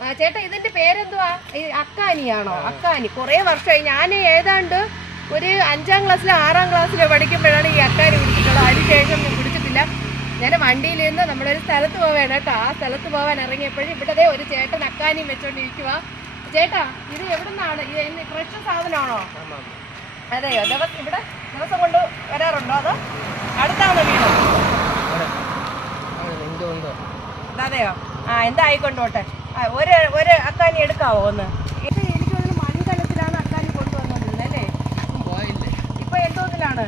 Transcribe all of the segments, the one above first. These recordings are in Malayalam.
ആ ചേട്ടാ ഇതിന്റെ പേരെന്തുവാ? അക്കാനിയാണോ? അക്കാനി. കുറേ വർഷമായി. ഞാൻ ഏതാണ്ട് ഒരു അഞ്ചാം ക്ലാസ്സിലോ ആറാം ക്ലാസ്സിലോ പഠിക്കുമ്പോഴാണ് ഈ അക്കാനി പിടിച്ചിട്ടുള്ളത്. അതിനുശേഷം ഞാൻ കുടിച്ചിട്ടില്ല ഞാൻ വണ്ടിയിൽ നിന്ന് നമ്മളൊരു സ്ഥലത്ത് പോവാണ് കേട്ടോ. ആ സ്ഥലത്ത് പോവാൻ ഇറങ്ങിയപ്പോഴും ഇവിടെ ഒരു ചേട്ടൻ അക്കാനിയും വെച്ചോണ്ടിരിക്കുക ചേട്ടാ ഇത് എവിടെ നിന്നാണ് ഫ്രഷ് സാധനമാണോ? അതെയോ? ദിവസം ഇവിടെ ദിവസം കൊണ്ട് വരാറുണ്ടോ അതോ? അടുത്താണോ വീട്? അതെയോ ആ എന്താ ആയിക്കൊണ്ടോട്ടെ ആ ഒരു ഒരു അക്കാനി എടുക്കാവോ ഒന്ന്? എനിക്ക് തോന്നുന്നു മൺകലത്തിലാണ് അക്കാനി കൊണ്ടുവന്നത് അല്ലേ? ഇപ്പൊ എന്തോന്നിലാണ്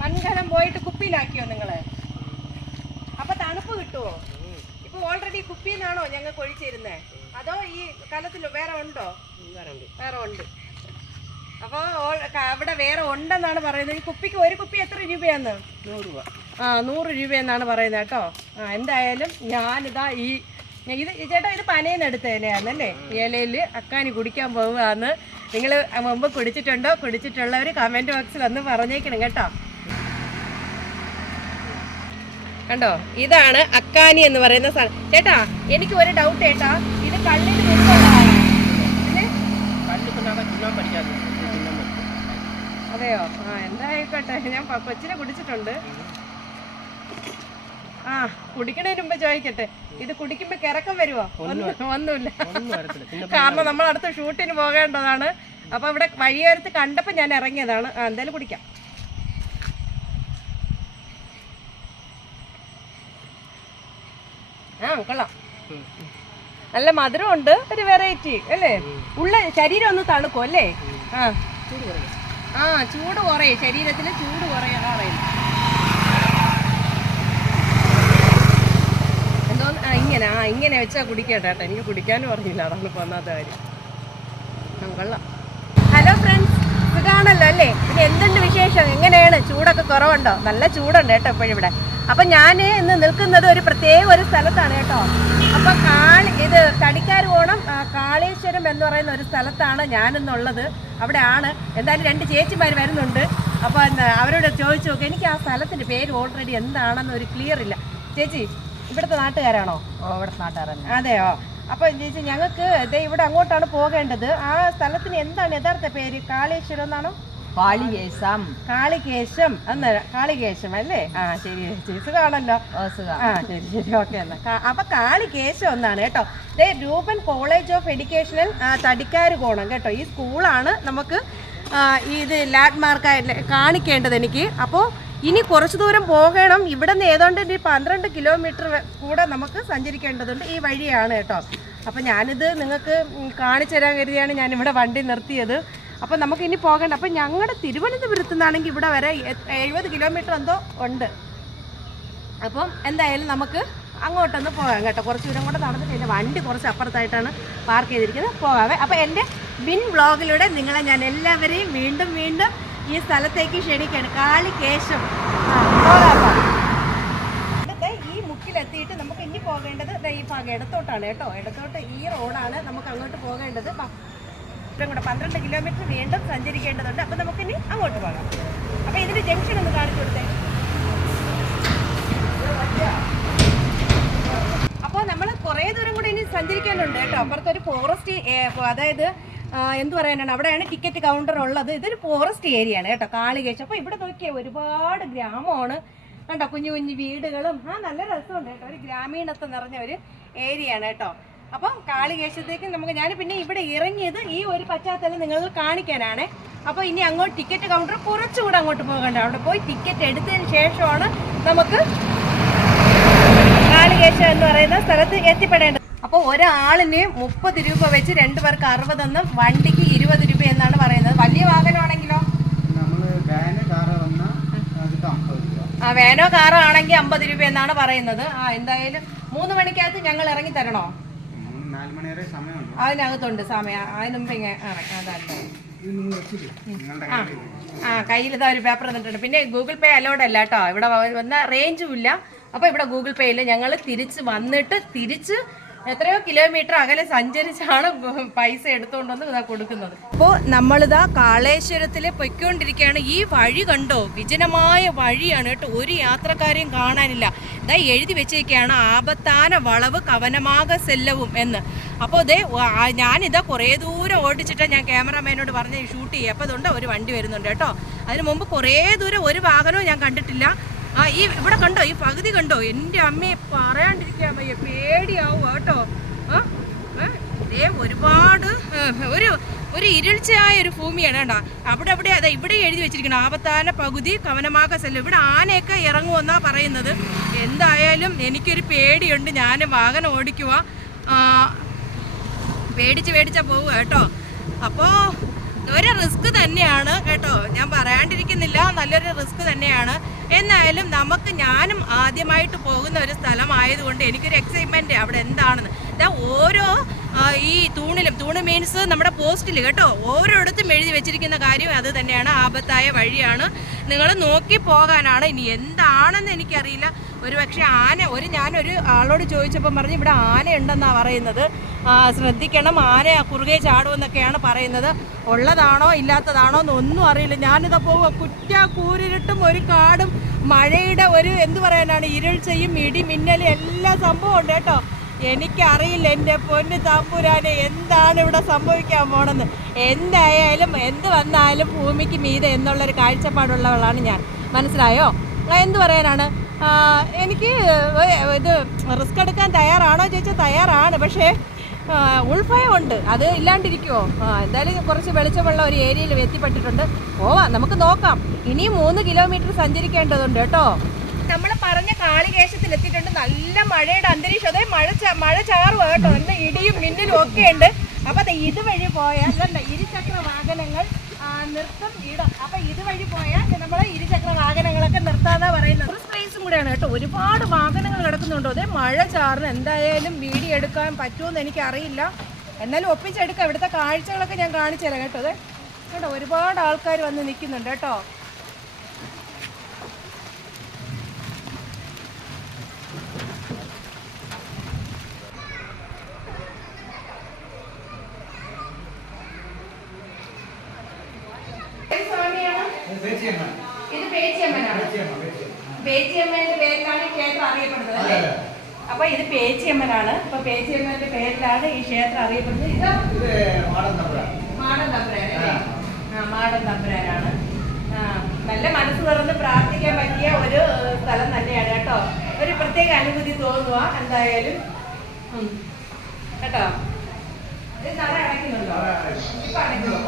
മൺകലം പോയിട്ട് കുപ്പിയിലാക്കിയോ നിങ്ങൾ? അപ്പൊ തണുപ്പ് കിട്ടുവോ? ഇപ്പൊ ഓൾറെഡി കുപ്പിയിൽ നിന്നാണോ ഞങ്ങൾക്ക് ഒഴിച്ചിരുന്നേ? അതോ ഈ കലത്തിൽ വേറെ ഉണ്ടോ? വേറെ ഉണ്ട്. അപ്പൊ ഓൾ- ക- അവിടെ വേറെ ഉണ്ടെന്നാണ് പറയുന്നത്. ഈ കുപ്പിക്ക് ഒരു കുപ്പി എത്ര രൂപയാന്ന്? നൂറ് രൂപ. ആ നൂറ് രൂപയെന്നാണ് പറയുന്നത് കേട്ടോ. ആ എന്തായാലും ഞാനിതാ ഈ ഇത് ചേട്ടാ ഇത് പനയെന്ന് എടുത്ത ഇലയാണല്ലേ? ഇലയിൽ അക്കാനി കുടിക്കാൻ പോവുകയെന്ന്. നിങ്ങൾ മുമ്പ് കുടിച്ചിട്ടുണ്ടോ? കുടിച്ചിട്ടുള്ളവർ കമന്റ് ബോക്സിൽ ഒന്ന് പറഞ്ഞേക്കണം കേട്ടോ. കണ്ടോ? ഇതാണ് അക്കാനി എന്ന് പറയുന്ന സാധനം ചേട്ടാ എനിക്ക് ഒരു ഡൗട്ട് ചേട്ടാ ഇത് പറ്റും അതെയോ? ആ എന്തായിക്കോട്ടെ. ഞാൻ കൊച്ചിനെ കുടിച്ചിട്ടുണ്ട്. ആ കുടിക്കണതിന് മുമ്പ് ചോദിക്കട്ടെ. ഇത് കുടിക്കുമ്പോ കിറക്കം വരുവോ? ഒന്നും ഒന്നുമില്ല കാരണം നമ്മൾ അടുത്ത് ഷൂട്ടിന് പോകേണ്ടതാണ്. അപ്പൊ ഇവിടെ വഴിയോരത്ത് കണ്ടപ്പോ ഞാൻ ഇറങ്ങിയതാണ്. ആ എന്തായാലും കുടിക്കാം. ആ കൊള്ളാം. നല്ല മധുരമുണ്ട്. ഒരു വെറൈറ്റി അല്ലേ? ഉള്ള ശരീരം ഒന്ന് തണുക്കും അല്ലേ? ആ. ചൂട് കുറയും. ആ ചൂട് കുറയും. ശരീരത്തിന് ചൂട് കുറയാ പറയും എന്തോ ആ ഇങ്ങനെ വെച്ചാൽ കുടിക്കട്ടെ കേട്ടോ. എനിക്ക് കുടിക്കാനും അറിയില്ല. അതാണ് ഇപ്പൊ ഒന്നാമത്തെ കാര്യം. ഹലോ ഫ്രണ്ട്സ് സുഖാണല്ലോ അല്ലേ? പിന്നെ എന്തുണ്ട് വിശേഷം? എങ്ങനെയാണ്? ചൂടൊക്കെ കുറവുണ്ടോ? നല്ല ചൂടുണ്ട് കേട്ടോ ഇപ്പോഴും ഇവിടെ. അപ്പൊ ഞാൻ ഇന്ന് നിൽക്കുന്നത് ഒരു പ്രത്യേക ഒരു സ്ഥലത്താണ് കേട്ടോ. അപ്പൊ കാളി ഇത് ഓണം കാളേശ്വരം എന്ന് പറയുന്ന ഒരു സ്ഥലത്താണ് ഞാനിന്നുള്ളത്. അവിടെ ആണ് എന്തായാലും രണ്ട് ചേച്ചിമാർ വരുന്നുണ്ട്. അപ്പോൾ അവരോട് ചോദിച്ചു നോക്കുക എനിക്ക് ആ സ്ഥലത്തിന്റെ പേര് ഓൾറെഡി എന്താണെന്ന് ഒരു ക്ലിയർ ഇല്ല. ചേച്ചി ഇവിടുത്തെ നാട്ടുകാരാണോ? ഓ ഇവിടെ നാട്ടുകാരാണ് അതെയോ? അപ്പൊ ചേച്ചി ഞങ്ങൾക്ക് ഇവിടെ അങ്ങോട്ടാണ് പോകേണ്ടത്. ആ സ്ഥലത്തിന് എന്താണ് യഥാർത്ഥ പേര്? കാളേശ്വരം എന്നാണോ? കാളികേശം. കാളികേശം എന്ന് കാളികേശം അല്ലേ? ആ ശരി ചേച്ചി. സുഖമാണല്ലോ. ആ ശരി ശരി. ഓക്കെ എന്നാ. അപ്പൊ കാളികേശം എന്നാണ് കേട്ടോ. ദേ രൂപൻ കോളേജ് ഓഫ് എഡ്യൂക്കേഷണൽ തടിക്കാര് കോണം കേട്ടോ. ഈ സ്കൂളാണ് നമുക്ക് ഇത് ലാൻഡ് മാർക്കായിട്ട് കാണിക്കേണ്ടത് എനിക്ക്. അപ്പോൾ ഇനി കുറച്ച് ദൂരം പോകണം. ഇവിടെ നിന്ന് ഏതാണ്ട് ഒരു പന്ത്രണ്ട് കിലോമീറ്റർ കൂടെ നമുക്ക് സഞ്ചരിക്കേണ്ടതുണ്ട് ഈ വഴിയാണ് കേട്ടോ. അപ്പോൾ ഞാനിത് നിങ്ങൾക്ക് കാണിച്ചു തരാൻ കരുതിയാണ് ഞാനിവിടെ വണ്ടി നിർത്തിയത്. അപ്പോൾ നമുക്ക് ഇനി പോകണ്ട. അപ്പോൾ ഞങ്ങളുടെ തിരുവനന്തപുരത്ത് നിന്നാണെങ്കിൽ ഇവിടെ വരെ എഴുപത് കിലോമീറ്റർ എന്തോ ഉണ്ട്. അപ്പം എന്തായാലും നമുക്ക് അങ്ങോട്ടൊന്ന് പോകാം കേട്ടോ. കുറച്ച് ദൂരം കൂടെ നടന്നിട്ട് എന്റെ വണ്ടി കുറച്ച് അപ്പുറത്തായിട്ടാണ് പാർക്ക് ചെയ്തിരിക്കുന്നത്. പോകാവേ. അപ്പോൾ എന്റെ ബിൻ വ്ളോഗിലൂടെ നിങ്ങളെ ഞാൻ എല്ലാവരെയും വീണ്ടും വീണ്ടും ഈ സ്ഥലത്തേക്ക് ക്ഷണിക്കാണ്. അപ്പോൾ. ഇവിടുത്തെ ഈ നമുക്ക് ഇനി പോകേണ്ടത് ഈ ഭാഗം ഇടത്തോട്ടാണ് കേട്ടോ. ഇടത്തോട്ട് ഈ റോഡാണ് നമുക്ക് അങ്ങോട്ട് പോകേണ്ടത്. കൂടെ പന്ത്രണ്ട് കിലോമീറ്റർ വീണ്ടും സഞ്ചരിക്കേണ്ടതുണ്ട്. അപ്പോൾ നമുക്കിനി അങ്ങോട്ട് പോകാം. അപ്പോൾ ഇതിന്റെ ജംഗ്ഷൻ ഒന്ന് കാണിച്ചു കൊടുത്തേ. അപ്പോൾ നമ്മൾ കുറേ ദൂരം കൂടെ ഇനി സഞ്ചരിക്കാനുണ്ട് കേട്ടോ. അപ്പുറത്തൊരു ഫോറസ്റ്റ് അതായത് എന്ത് പറയാനാണ്? അവിടെയാണ് ടിക്കറ്റ് കൗണ്ടർ ഉള്ളത്. ഇതൊരു ഫോറസ്റ്റ് ഏരിയ ആണ് കേട്ടോ കാളികേശം അപ്പോൾ ഇവിടെ നോക്കിയാൽ ഒരുപാട് ഗ്രാമമാണ്. കണ്ടോ കുഞ്ഞു കുഞ്ഞു വീടുകളും. ആ നല്ല രസമുണ്ട് കേട്ടോ. ഒരു ഗ്രാമീണത്തെ നിറഞ്ഞ ഒരു ഏരിയ ആണ് കേട്ടോ. അപ്പം കാളികേശത്തേക്ക് നമുക്ക് ഞാൻ പിന്നെ ഇവിടെ ഇറങ്ങിയത് ഈ ഒരു പശ്ചാത്തലം നിങ്ങൾ കാണിക്കാനാണ്. അപ്പോൾ ഇനി അങ്ങോട്ട് ടിക്കറ്റ് കൗണ്ടർ കുറച്ചുകൂടെ അങ്ങോട്ട് പോകണ്ട. അവിടെ പോയി ടിക്കറ്റ് എടുത്തതിന് ശേഷമാണ് നമുക്ക് കാളികേശം എന്ന് പറയുന്ന സ്ഥലത്ത് എത്തിപ്പെടേണ്ടത്. അപ്പോൾ ഒരാളിന് മുപ്പത് രൂപ വെച്ച് രണ്ടു പേർക്ക് അറുപതെന്നും വണ്ടിക്ക് ഇരുപത് രൂപ എന്നാണ് പറയുന്നത്. വലിയ വാഹനമാണെങ്കിലോ? ആ വേനോ കാറോ ആണെങ്കിൽ അമ്പത് രൂപ എന്നാണ് പറയുന്നത്. ആ എന്തായാലും മൂന്ന് മണിക്കകത്ത് ഞങ്ങൾ ഇറങ്ങി തരണോ? അതിനകത്തുണ്ട് സമയം. അതിന് മുമ്പ് ഇങ്ങനെ ആ കയ്യിൽ ഇതാ ഒരു പേപ്പർ തന്നിട്ടുണ്ട് പിന്നെ ഗൂഗിൾ പേ അലോഡ് അല്ല കേട്ടോ ഇവിടെ വന്ന റേഞ്ചും ഇല്ല. അപ്പോൾ ഇവിടെ ഗൂഗിൾ പേയിൽ ഞങ്ങൾ തിരിച്ച് വന്നിട്ട് തിരിച്ച് എത്രയോ കിലോമീറ്റർ അകലെ സഞ്ചരിച്ചാണ് പൈസ എടുത്തുകൊണ്ട് വന്ന് ഇതാ കൊടുക്കുന്നത്. അപ്പോൾ നമ്മളിതാ കാളേശ്വരത്തിൽ പൊയ്ക്കൊണ്ടിരിക്കുകയാണ്. ഈ വഴി കണ്ടോ? വിജനമായ വഴിയാണ് കേട്ടോ. ഒരു യാത്രക്കാരെയും കാണാനില്ല. ദാ എഴുതി വെച്ചേക്കാണ് ആപത്താന വളവ് കവനമാക സെല്ലവും എന്ന്. അപ്പോൾ ഇതാ ഞാനിതാ കുറേ ദൂരം ഓടിച്ചിട്ടാണ് ഞാൻ ക്യാമറമാനോട് പറഞ്ഞ് ഷൂട്ട് ചെയ്യുക അപ്പോൾ അതുകൊണ്ട് ഒരു വണ്ടി വരുന്നുണ്ട് കേട്ടോ. അതിന് മുമ്പ് കുറേ ദൂരം ഒരു വാഹനവും ഞാൻ കണ്ടിട്ടില്ല. ആ ഈ ഇവിടെ കണ്ടോ? ഈ പകുതി കണ്ടോ? എന്റെ അമ്മയെ പറയാണ്ടിരിക്കാൻ വയ്യ പേടിയാവും കേട്ടോ. ഇതേ ഒരുപാട് ഒരു ഒരു ഇരുൾച്ചയായ ഒരു ഭൂമിയാണ് കേട്ടോ അവിടെ അവിടെ അതെ ഇവിടെ എഴുതി വെച്ചിരിക്കണം ആപത്താന പകുതി കവനമാക സെല്ലും. ഇവിടെ ആനയൊക്കെ ഇറങ്ങുമെന്നാ പറയുന്നത്. എന്തായാലും എനിക്കൊരു പേടിയുണ്ട്. ഞാൻ വാഹനം ഓടിക്കുക പേടിച്ച് പേടിച്ചാ പോവുക കേട്ടോ. അപ്പോൾ ഒരു റിസ്ക് തന്നെയാണ് കേട്ടോ. ഞാൻ പറയാണ്ടിരിക്കുന്നില്ല നല്ലൊരു റിസ്ക് തന്നെയാണ്. എന്നായാലും നമുക്ക് ഞാനും ആദ്യമായിട്ട് പോകുന്ന ഒരു സ്ഥലമായതുകൊണ്ട് എനിക്കൊരു എക്സൈറ്റ്മെന്റ് അവിടെ എന്താണെന്ന്. ഓരോ ഈ തൂണിലും തൂണ് മീൻസ് നമ്മുടെ പോസ്റ്റിൽ കേട്ടോ ഓരോടത്തും എഴുതി വെച്ചിരിക്കുന്ന കാര്യം അത് തന്നെയാണ് ആപത്തായ വഴിയാണ്. നിങ്ങൾ നോക്കി പോകാനാണ്. ഇനി എന്താണെന്ന് എനിക്കറിയില്ല. ഒരു പക്ഷേ ആന ഒരു ഞാനൊരു ആളോട് ചോദിച്ചപ്പം പറഞ്ഞു ഇവിടെ ആന ഉണ്ടെന്നാണ് പറയുന്നത് ശ്രദ്ധിക്കണം ആന കുറുകെ ചാടുമെന്നൊക്കെയാണ് പറയുന്നത്. ഉള്ളതാണോ ഇല്ലാത്തതാണോ എന്നൊന്നും അറിയില്ല. ഞാനിതാ പോവുക കുറ്റ കൂരിരുട്ടും ഒരു കാടും മഴയുടെ ഒരു എന്ത് പറയാനാണ് ഇരുൾച്ചയും ഇടി മിന്നലും എല്ലാ സംഭവം ഉണ്ട് കേട്ടോ. എനിക്കറിയില്ല എന്റെ പൊന്ന് തമ്പുരാനെ എന്താണ് ഇവിടെ സംഭവിക്കാൻ പോണെന്ന് എന്തായാലും എന്ത് വന്നാലും ഭൂമിക്ക് മീതെ എന്നുള്ളൊരു കാഴ്ചപ്പാടുള്ളവളാണ് ഞാൻ. മനസ്സിലായോ? എന്ത് പറയാനാണ്? എനിക്ക് ഇത് റിസ്ക് എടുക്കാൻ തയ്യാറാണോ ചോദിച്ചാൽ തയ്യാറാണ്. പക്ഷേ ഉൾഫയം ഉണ്ട് അത് ഇല്ലാണ്ടിരിക്കുമോ എന്തായാലും കുറച്ച് വെളിച്ചമുള്ള ഒരു ഏരിയയിൽ എത്തിപ്പെട്ടിട്ടുണ്ട്. പോവാം നമുക്ക് നോക്കാം. ഇനിയും മൂന്ന് കിലോമീറ്റർ സഞ്ചരിക്കേണ്ടതുണ്ട് കേട്ടോ. പറഞ്ഞ കാളികേശത്തിൽ എത്തിയിട്ടുണ്ട് നല്ല മഴയുടെ അന്തരീക്ഷം. അതെ മഴ മഴ ചാറുക കേട്ടോ. നല്ല ഇടിയും മിന്നലും ഒക്കെ ഉണ്ട്. അപ്പൊ ഇതുവഴി പോയാൽ ഇരുചക്ര വാഹനങ്ങൾ നിർത്തും ഇടം. അപ്പൊ ഇതുവഴി പോയാൽ നമ്മൾ ഇരുചക്ര വാഹനങ്ങളൊക്കെ നിർത്താന്നാ പറയുന്നത്. കേട്ടോ. ഒരുപാട് വാഹനങ്ങൾ കിടക്കുന്നുണ്ടോ. അതെ മഴ ചാറിന് എന്തായാലും വീഡിയോ എടുക്കാൻ പറ്റുമെന്ന് എനിക്കറിയില്ല. എന്നാലും ഒപ്പിച്ചെടുക്കാം. ഇവിടുത്തെ കാഴ്ചകളൊക്കെ ഞാൻ കാണിച്ചു തരാം കേട്ടോ. അതെ കേട്ടോ ഒരുപാട് ആൾക്കാർ വന്ന് നിൽക്കുന്നുണ്ട് കേട്ടോ. ഇത് പേച്ചിയമ്മനാണ് പേച്ചിയമ്മന്റെ പേരിലാണ് ഈ ക്ഷേത്രം അറിയപ്പെടുന്നത് അല്ലേ? അപ്പൊ ഇത് പേച്ചിയമ്മനാണ് അപ്പൊ പേച്ചിയമ്മന്റെ പേരിലാണ് ഈ ക്ഷേത്രം അറിയപ്പെടുന്നത്. ഇത് മാടൻ തമ്പുരാൻ. മാടൻ തമ്പുരാനാണ്. നല്ല മനസ്സ് തുറന്ന് പ്രാർത്ഥിക്കാൻ പറ്റിയ ഒരു സ്ഥലം തന്നെയാണ് കേട്ടോ. ഒരു പ്രത്യേക അനുഭൂതി തോന്നുക എന്തായാലും. കേട്ടോ? ഇത് തറ അടയ്ക്കുന്നുണ്ടോ? ഇപ്പൊ അടയ്ക്കുന്നു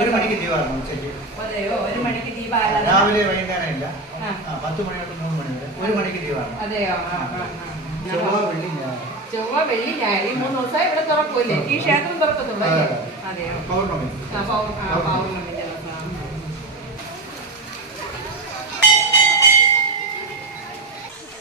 ഒരു മണിക്ക് ദീപാണ് ഉച്ചയ്ക്ക്. അതെയോ? ഒരു മണിക്ക് ദീപാരാധന രാവിലെ വൈകുന്നേരം ഇല്ല പത്ത് മണി തൊട്ട് മൂന്ന് മണി വരെ. ഒരു മണിക്ക് അതെയോ? ചൊവ്വ. വെള്ളി ഞായറി ചൊവ്വ വെള്ളി ഞായർ ഈ മൂന്ന് ദിവസമായി ഇവിടെ തുറക്കൂല്ലേ ഈ ക്ഷേത്രം തുറക്കത്തുള്ളൂ അല്ലേ? അതെയോ? പൗർണമി.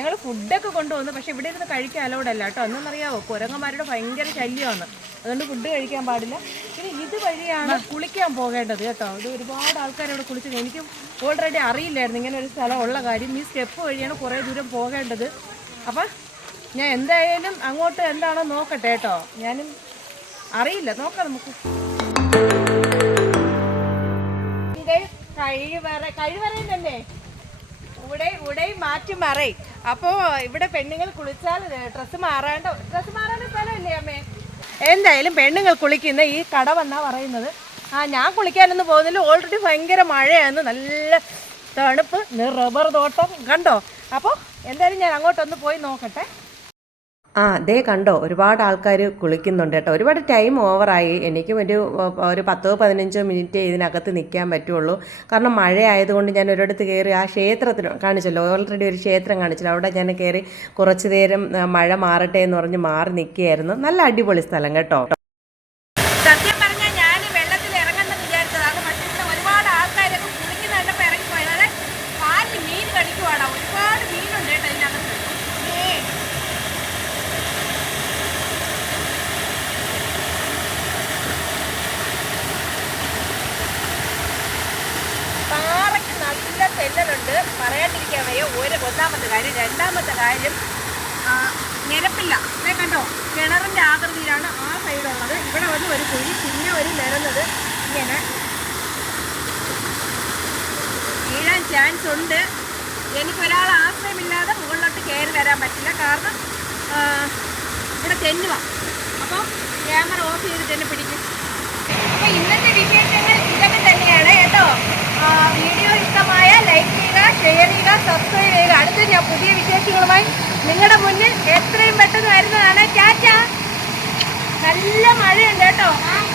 ഞങ്ങൾ ഫുഡൊക്കെ കൊണ്ടുവന്നു. പക്ഷേ ഇവിടെ ഇരുന്ന് കഴിക്കാൻ അലോഡല്ല കേട്ടോ. എന്നറിയാവോ കുരങ്ങന്മാരുടെ ഭയങ്കര ശല്യമാണ്. അതുകൊണ്ട് ഫുഡ് കഴിക്കാൻ പാടില്ല. പിന്നെ ഇത് വഴിയാണ് കുളിക്കാൻ പോകേണ്ടത് കേട്ടോ. ഇത് ഒരുപാട് ആൾക്കാർ ഇവിടെ കുളിച്ചത് എനിക്കും ഓൾറെഡി അറിയില്ലായിരുന്നു ഇങ്ങനെ ഒരു സ്ഥലം ഉള്ള കാര്യം. ഈ സ്റ്റെപ്പ് വഴിയാണ് കുറേ ദൂരം പോകേണ്ടത്. അപ്പം ഞാൻ എന്തായാലും അങ്ങോട്ട് എന്താണോ നോക്കട്ടെ കേട്ടോ. ഞാനും അറിയില്ല. നോക്കാം നമുക്ക്. കഴിവറ കഴിവറയിലല്ലേ? ഇവിടെ ഇവിടെ മാറ്റി മറയും അപ്പോ ഇവിടെ പെണ്ണുങ്ങൾ കുളിച്ചാൽ ഡ്രസ്സ് മാറാണ്ട് ഡ്രസ്സ് മാറാണ്ട് സ്ഥലമില്ലേ അമ്മേ? എന്തായാലും പെണ്ണുങ്ങൾ കുളിക്കുന്ന ഈ കടവെന്നാ പറയുന്നത്. ആ ഞാൻ കുളിക്കാനൊന്നും പോകുന്നില്ല. ഓൾറെഡി ഭയങ്കര മഴയാണ്. നല്ല തണുപ്പ് റബ്ബർ തോട്ടം കണ്ടോ? അപ്പോൾ എന്തായാലും ഞാൻ അങ്ങോട്ടൊന്ന് പോയി നോക്കട്ടെ. ആ ദേ കണ്ടോ ഒരുപാട് ആൾക്കാർ കുളിക്കുന്നുണ്ട് കേട്ടോ. ഒരുപാട് ടൈം ഓവറായി എനിക്കും ഒരു ഒരു പത്തോ പതിനഞ്ചോ മിനിറ്റ് ഇതിനകത്ത് നിൽക്കാൻ പറ്റുള്ളൂ. കാരണം മഴ ആയതുകൊണ്ട് ഞാൻ ഒരിടത്ത് കയറി ആ ക്ഷേത്രത്തിന് കാണിച്ചല്ലോ ഓൾറെഡി ഒരു ക്ഷേത്രം കാണിച്ചല്ലോ. അവിടെ ഞാൻ കയറി കുറച്ച് നേരം മഴ മാറട്ടെ എന്ന് പറഞ്ഞ് മാറി നിൽക്കുകയായിരുന്നു. നല്ല അടിപൊളി സ്ഥലം കേട്ടോ സത്യം പറഞ്ഞാൽ ഞാൻ വെള്ളത്തിൽ ഇറങ്ങുന്ന വിചാരിച്ചതാണ് പക്ഷേ ഇവിടെ ഒരുപാട് ആൾക്കാരൊക്കെ കുളിക്കുന്ന കണ്ടപ്പോൾ ഇറങ്ങിപ്പോയത് അതെ കാലിൽ മീൻ കടിക്കുവാണ് ഒരുപാട് മീനുണ്ട് കേട്ടോ ഇതിനകത്ത് ഏ. പാറയ്ക്ക് നല്ല തെല്ലലുണ്ട് പറയാണ്ടിരിക്കാൻ വയ്യ ഒരു ഒന്നാമത്തെ കാര്യം. രണ്ടാമത്തെ കാര്യം നിരപ്പില്ല അല്ലേ കണ്ടോ കിണറിന്റെ ആകൃതിയിലാണ് ആ സൈഡുള്ളത് ഇവിടെ വന്ന് ഒരു കുഴി പിന്നെ ഒരു നിരന്നത് ഇങ്ങനെ. വീഴാൻ ചാൻസ് ഉണ്ട്. എനിക്കൊരാൾ ആശ്രയമില്ലാതെ മുകളിലോട്ട് കയറി വരാൻ പറ്റില്ല. കാരണം ഇവിടെ തെന്നുവാ അപ്പോൾ ക്യാമറ ഓഫ് ചെയ്തിട്ട് തന്നെ പിടിക്കും. അപ്പോൾ ഇന്നത്തെ വിശേഷങ്ങൾ então.